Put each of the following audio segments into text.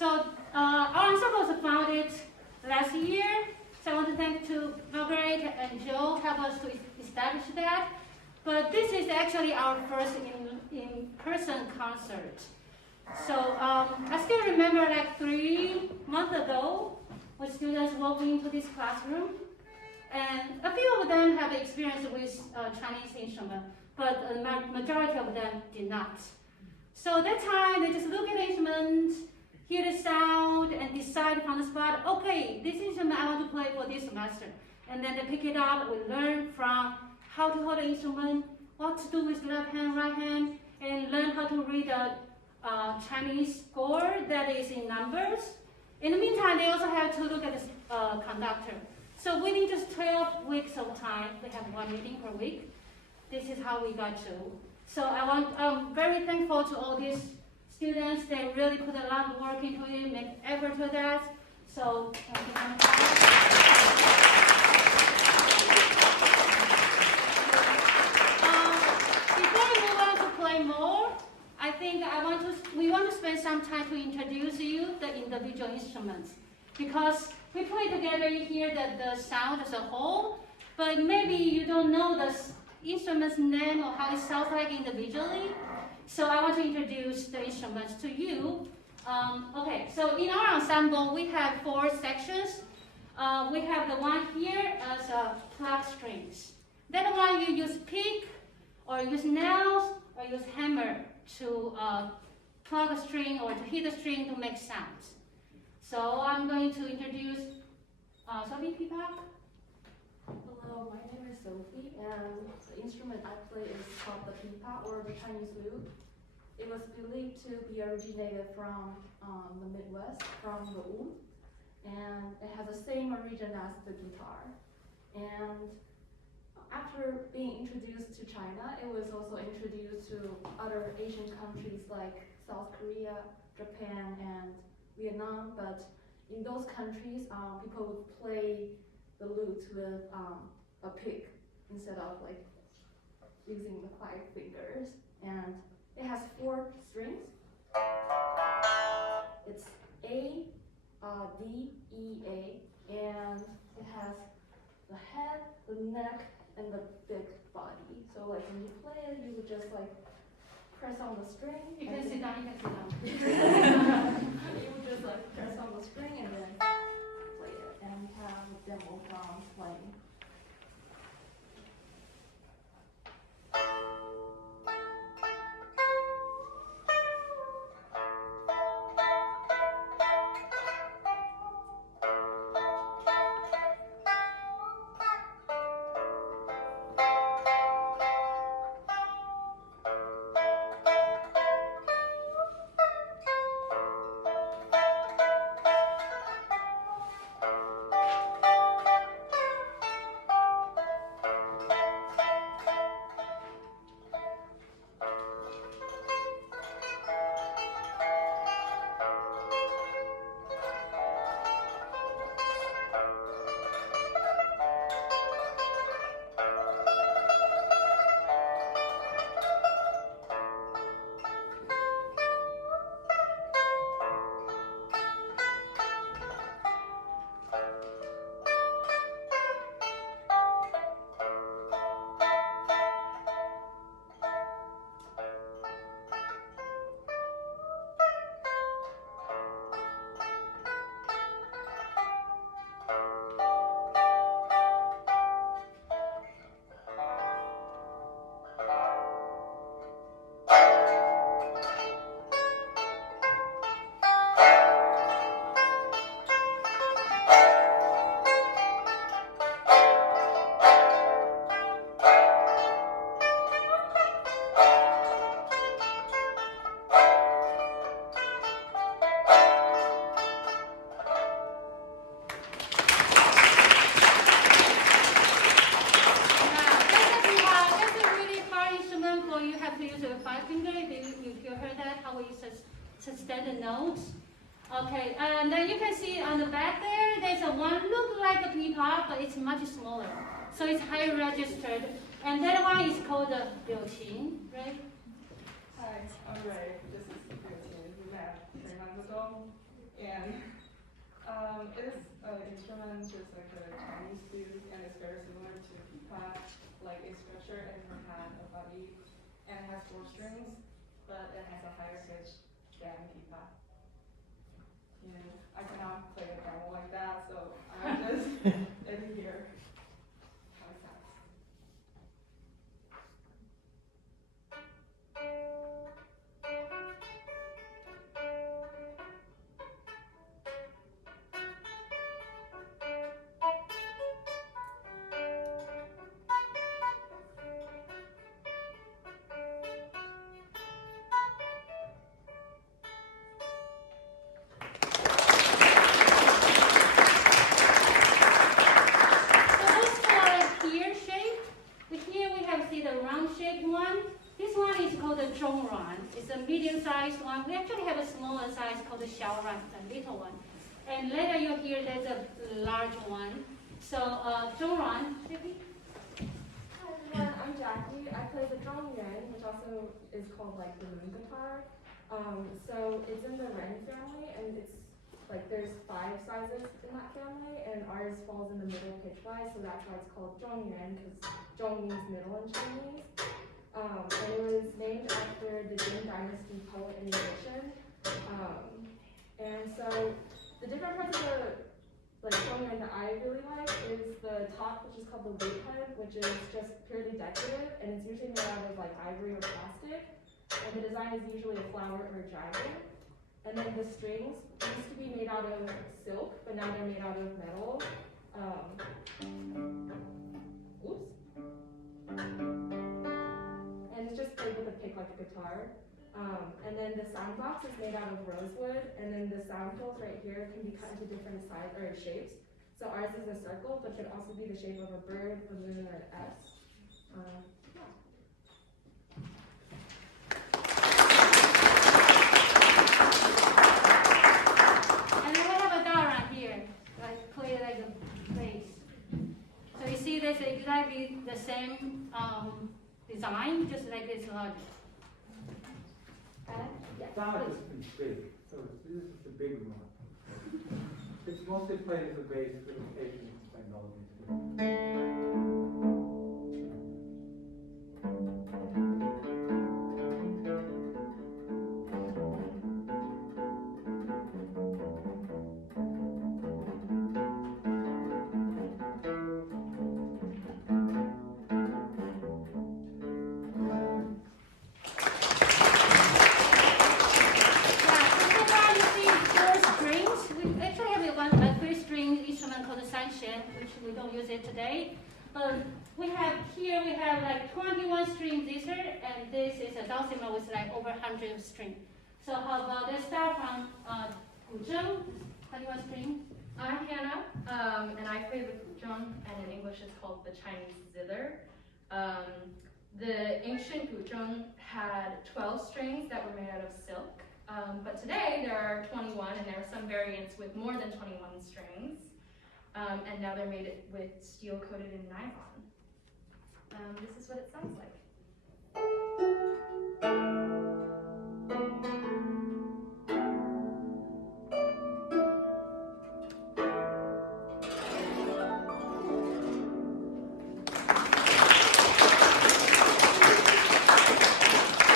So our ensemble was founded last year. So I want to thank to Margaret and Joe help us to establish that. But this is actually our first in-person concert. So I still remember like 3 months ago when students walked into this classroom, and a few of them have experience with Chinese instrument, but the majority of them did not. So that time they just look at the instrument, hear the sound, and decide from the spot, okay, this instrument I want to play for this semester. And then they pick it up, we learn from how to hold the instrument, what to do with left hand, right hand, and learn how to read the Chinese score that is in numbers. In the meantime, they also have to look at the conductor. So within just 12 weeks of time, they have 1 meeting per week. This is how we got to. So I'm very thankful to all these students. They really put a lot of work into it, make effort to that. So thank you very much. More, I think we want to spend some time to introduce you the individual instruments, because we play together, you hear the sound as a whole, but maybe you don't know the instrument's name or how it sounds like individually. So I want to introduce the instruments to you. Okay, so in our ensemble we have 4 sections. We have the one here as pluck strings. Then one you use pick or use nails or use hammer to plug a string or to hit a string to make sounds. So I'm going to introduce Sophie Pipa. Hello, my name is Sophie, and the instrument I play is called the pipa, or the Chinese lute. It was believed to be originated from the Midwest, from the Wu, and it has the same origin as the guitar. And after being introduced to China, it was also introduced to other Asian countries like South Korea, Japan, and Vietnam. But in those countries, people would play the lute with a pick instead of like using the 5 fingers. And it has 4 strings. It's A, D, E, A, and it has the head, the neck, and the big body. So like when you play it, you would just like press on the string. You can sit down, you can sit down. You would just like press on the string and then play it, and have a demo from playing. sustain the notes. Okay, and then you can see on the back there, there's a one look like a pipa, but it's much smaller. So it's high registered. And that one is called the liuqin, right? Hi, I'm Ray. This is Liuqin. We met 3 months ago. And it is an instrument just like a Chinese flute, and it's very similar to pipa. Like it's structured and it has a body, and it has 4 strings, but it has a higher pitch than pipa. And I cannot play a demo like that, so I just let you hear how it sounds. zhongruan. It's a medium-sized one. We actually have a smaller size called the xiaoruan, a little one. And later you'll hear there's a large one. So zhongruan, maybe? Hi everyone, I'm Jackie. I play the zhongyuan, which also is called like the moon guitar. So it's in the ren family, and it's like there's 5 sizes in that family, and ours falls in the middle pitch-wise, so that's why it's called zhongyuan, because zhong means middle in Chinese. And it was named after the Jin Dynasty poet and musician. And so the different parts of the zhongyuan that I really like is the top, which is called the liuqin, which is just purely decorative, and it's usually made out of like ivory or plastic. And the design is usually a flower or a dragon. And then the strings used to be made out of silk, but now they're made out of metal. Oops. And it's just played with a pick like a guitar. And then the sound box is made out of rosewood, and then the sound holes right here can be cut into different sizes or shapes. So ours is a circle, but could also be the shape of a bird, a moon, or an S. And then we have a daruan here, like play like a bass. So you see this exactly the same design, just like this large. Daruan is pretty big, so this is the big one. It's mostly played as a bass with occasionally play melodies too. Which we don't use it today. But we have like 21 string this and this is a dulcimer with like over 100 string. So how about let's start from guzheng, 21 string. I'm Hannah, and I play the guzheng, and in English it's called the Chinese zither. The ancient guzheng had 12 strings that were made out of silk, but today there are 21, and there are some variants with more than 21 strings. And now they're made with steel coated in nylon. This is what it sounds like.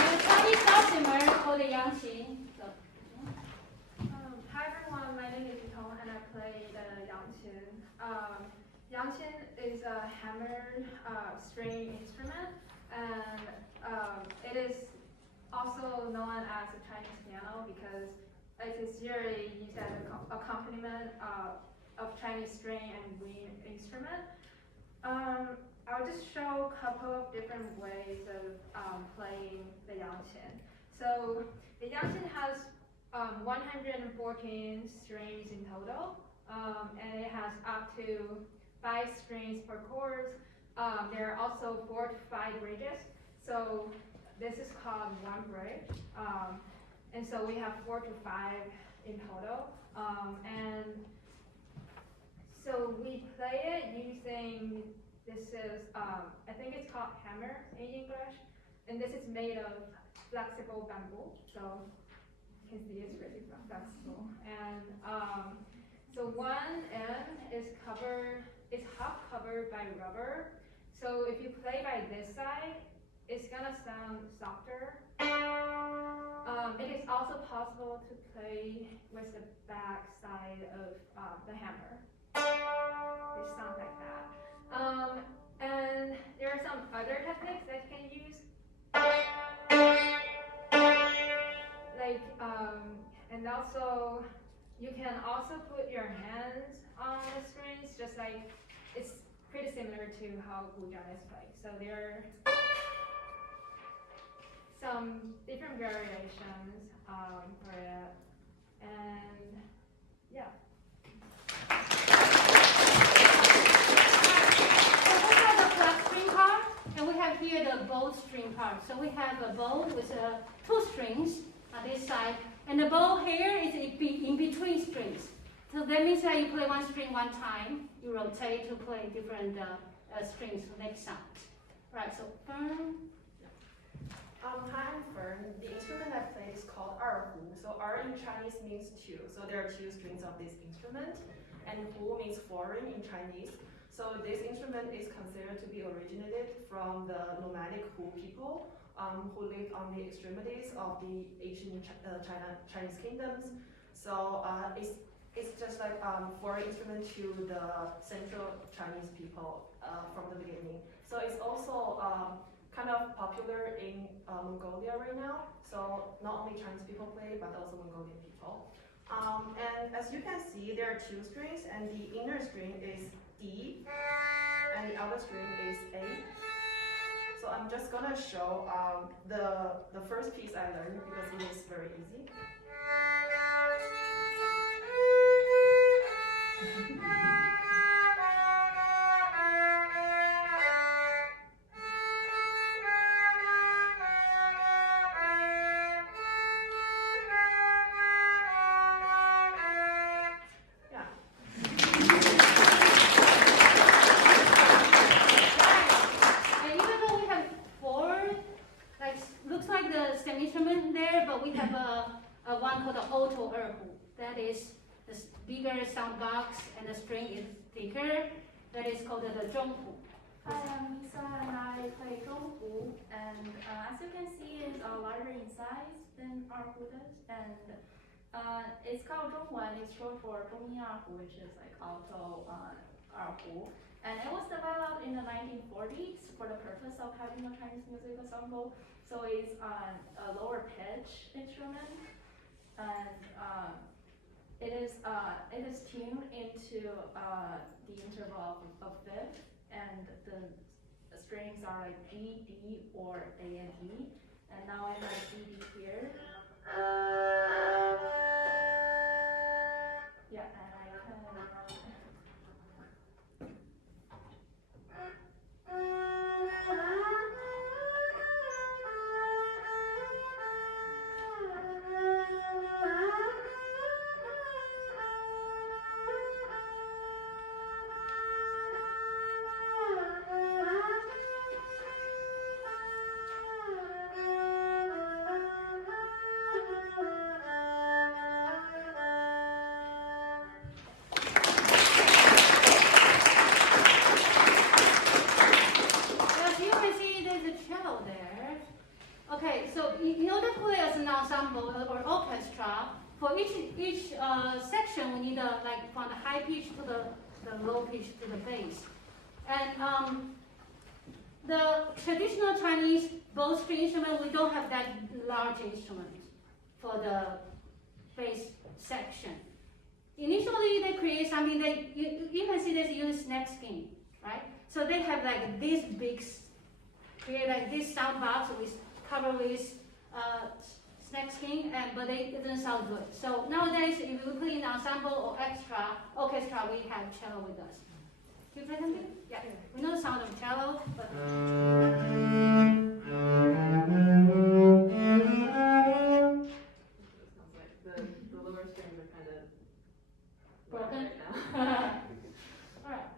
The Chinese dulcimer called the yangqin. Hi everyone, my name is Yutong and I play the yangqin. Yangqin is a hammered string instrument, and it is also known as a Chinese piano because it is usually used as an accompaniment of Chinese string and wind instrument. I'll just show a couple of different ways of playing the yangqin. So the yangqin has 114 strings in total, and it has up to 5 strings per chord. There are also 4 to 5 bridges, so this is called one bridge. And so we have 4 to 5 in total. And so we play it using, this is, I think it's called hammer in English, and this is made of flexible bamboo, so you can see it's pretty flexible. And so one end is half covered by rubber. So if you play by this side, it's gonna sound softer. It is also possible to play with the back side of the hammer. It sounds like that. And there are some other techniques that you can use. Like, and also, you can also put your hands on the strings, just like, it's pretty similar to how guzheng is played. So there are some different variations for it, and yeah. So we have the flat string part, and we have here the bow string part. So we have a bow with two strings on this side, and the bow here is in between strings. So that means that you play one string one time, you rotate to play different strings to make sound. Right, so Fern. Hi, I'm Fern. The instrument I played is called erhu. So er in Chinese means two. So there are two strings of this instrument, and hu means foreign in Chinese. So this instrument is considered to be originated from the nomadic Hu people who lived on the extremities of the ancient Chinese kingdoms. So it's just like foreign instrument to the central Chinese people from the beginning. So it's also kind of popular in Mongolia right now. So not only Chinese people play, but also Mongolian people. And as you can see, there are two strings, and the inner string is D, and the outer string is A. So I'm just gonna show the first piece I learned because it is very easy. That is the bigger sound box and the string is thicker. That is called the zhonghu. Hi, I'm Lisa and I play zhonghu, and as you can see, it's larger in size than erhu does, and it's called zhongruan. It's short for zhongyin erhu, which is like alto erhu, and it was developed in the 1940s for the purpose of having a Chinese music ensemble. So it's a lower pitch instrument, and it is tuned into the interval of fifth, and the strings are like G, D, or A and E. And now I have G, D here. Yeah, and I can. For each section, we need like from the high pitch to the low pitch to the bass. And the traditional Chinese bow string instrument, we don't have that large instrument for the bass section. Initially, they create something that you can see they use neck skin, right? So they have like this big, create like this sound box with covered with neck skin, but it doesn't sound good. So nowadays, if you put in ensemble or orchestra, we have cello with us. Can you play something? Yeah. We know the sound of cello, but. The lower strings are kind of broken right now. All right.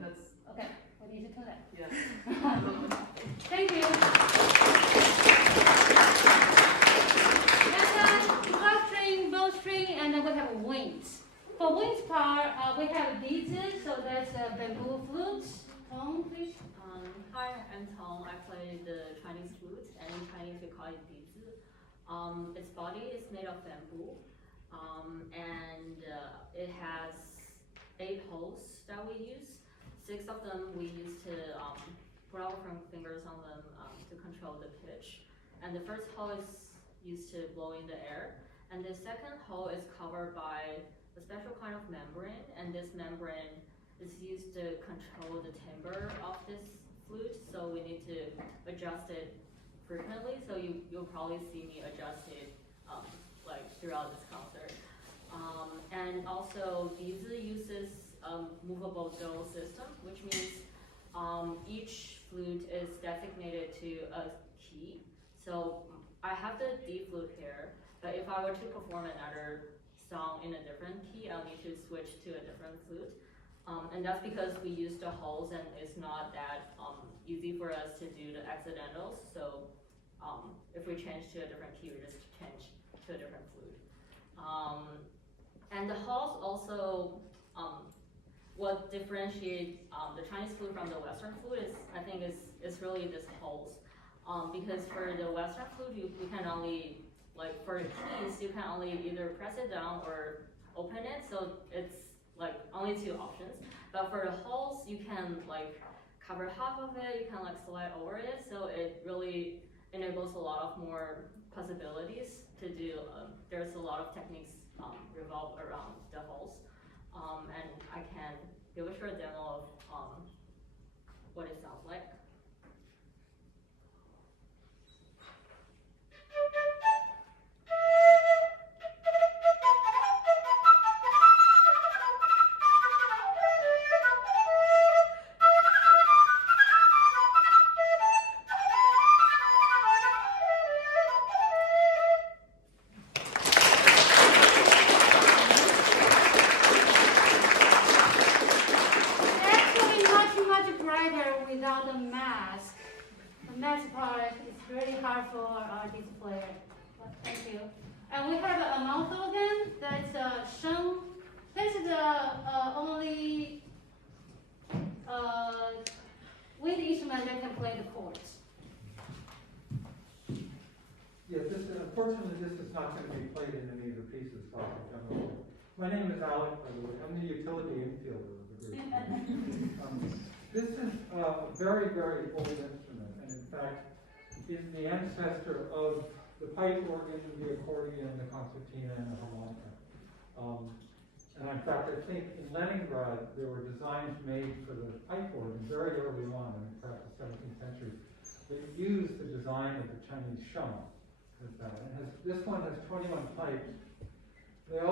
That's Okay. We need to tune that. yeah. Thank you. For wind's part, we have dizi, so that's a bamboo flute. Tong, please. Hi, I'm Tong. I play the Chinese flute, and in Chinese we call it dizi. Its body is made of bamboo, and it has 8 holes that we use. 6 of them we use to put our fingers on them to control the pitch. And the first hole is used to blow in the air, and the second hole is covered by a special kind of membrane, and this membrane is used to control the timbre of this flute, so we need to adjust it frequently, so you'll probably see me adjust it like throughout this concert. And also dizi uses movable dough system, which means each flute is designated to a key. So I have the D flute here, but if I were to perform another song in a different key, I'll need to switch to a different flute. And that's because we use the holes and it's not that easy for us to do the accidentals. So if we change to a different key, we just change to a different flute. And the holes also, what differentiates the Chinese flute from the Western flute is, I think, is really this holes. Because for the Western flute, you can only, like for the keys, you can only either press it down or open it, so it's like only 2 options. But for the holes, you can like cover half of it, you can like slide over it, so it really enables a lot of more possibilities to do. There's a lot of techniques revolved around the holes, and I can give a short demo of what it sounds like. Without the mask. The mask part is really hard for this player. Thank you. And we have a mouth organ, that's sheng. This is the only wind instrument that can play the chords. Yeah, unfortunately, this is not going to be played in any of the pieces. My name is Alec, by the way. I'm the utility infielder of the group. This is a very, very old instrument, and in fact, is the ancestor of the pipe organ, the accordion, the concertina, and the harmonica. And in fact, I think in Leningrad, there were designs made for the pipe organ very early on, in perhaps the 17th century, that used the design of the Chinese sheng. This one has 21 pipes. They're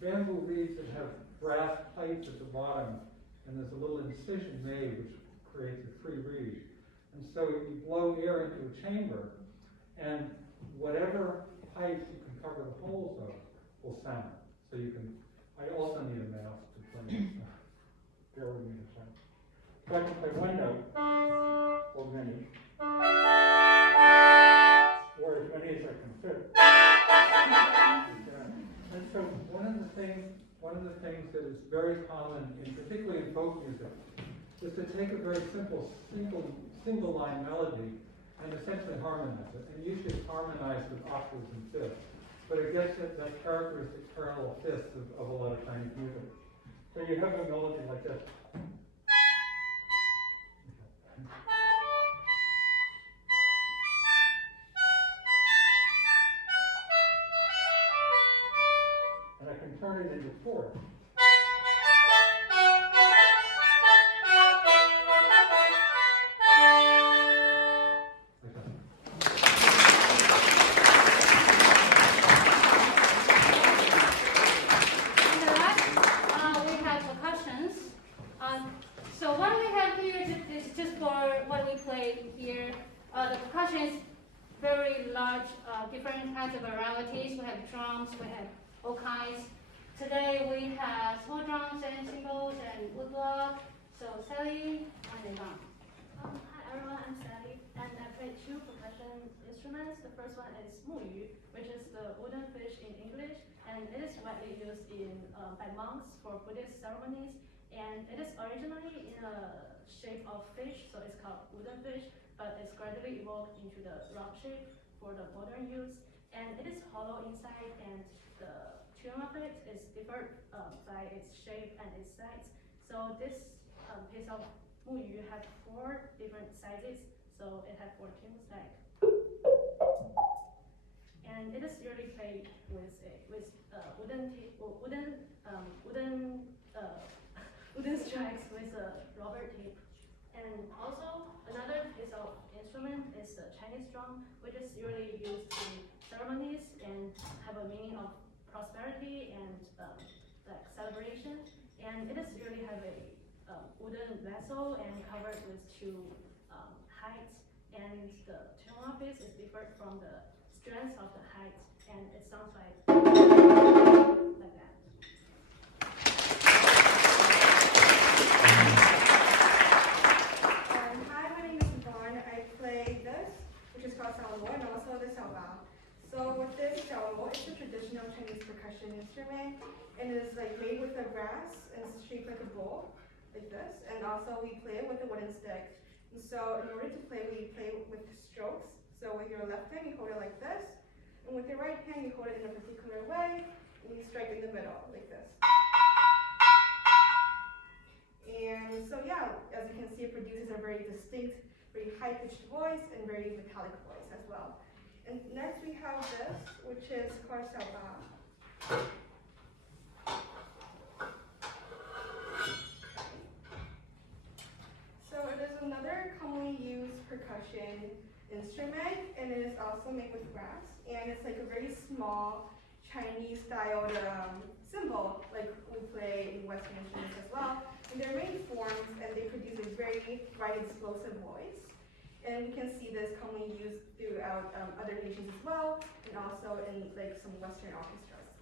bamboo reeds that have brass plates at the bottom, and there's a little incision made which creates a free reed. And so you blow air into a chamber, and whatever pipes you can cover the holes of will sound. So you can, I also need a mouse to play this. Bear with me a second. So I can play one note, or many, or as many as I can fit. And so one of the things that is very common, particularly in folk music, is to take a very simple single line melody and essentially harmonize it. And usually it's harmonized with octaves and fifths. But it gets that characteristic parallel fifths of a lot of Chinese music. So you have a melody like this. And I can turn it into fourths. Different kinds of varieties. We have drums, we have all kinds. Today we have small drums and cymbals and woodblock. So Sally and Yvonne. Hi everyone, I'm Sally, and I play 2 percussion instruments. The first one is 木鱼, which is the wooden fish in English, and it is widely used by monks for Buddhist ceremonies. And it is originally in a shape of fish, so it's called wooden fish, but it's gradually evolved into the round shape for the modern use. And it is hollow inside, and the tune of it is differed by its shape and its size. So this piece of muyu has 4 different sizes, so it has 4 tunes like. And it is usually played with wooden strikes with a rubber tape. And also another piece of instrument is the Chinese drum, which is usually used in ceremonies and have a meaning of prosperity and like celebration. And it is usually have a wooden vessel and covered with 2 heights. And the tone of it is different from the strength of the height, and it sounds like that. Hi, my name is Yvonne. I play this, which is called cello, and also the xiaobao. So with this cello, it's a traditional Chinese percussion instrument, and it is like made with a brass and it's shaped like a bowl, like this. And also we play it with a wooden stick. And so in order to play, we play with strokes. So with your left hand, you hold it like this, and with your right hand, you hold it in a particular way, and you strike in the middle, like this. And so yeah, as you can see, it produces a very distinct, very high-pitched voice and very metallic voice as well. And next we have this, which is called xiaobao. So it is another commonly used percussion instrument, and it is also made with brass, and it's like a very small Chinese-styled cymbal, like we play in Western instruments as well. And they're many forms, and they produce a very bright, explosive voice. And we can see this commonly used throughout other nations as well, and also in like some Western orchestras.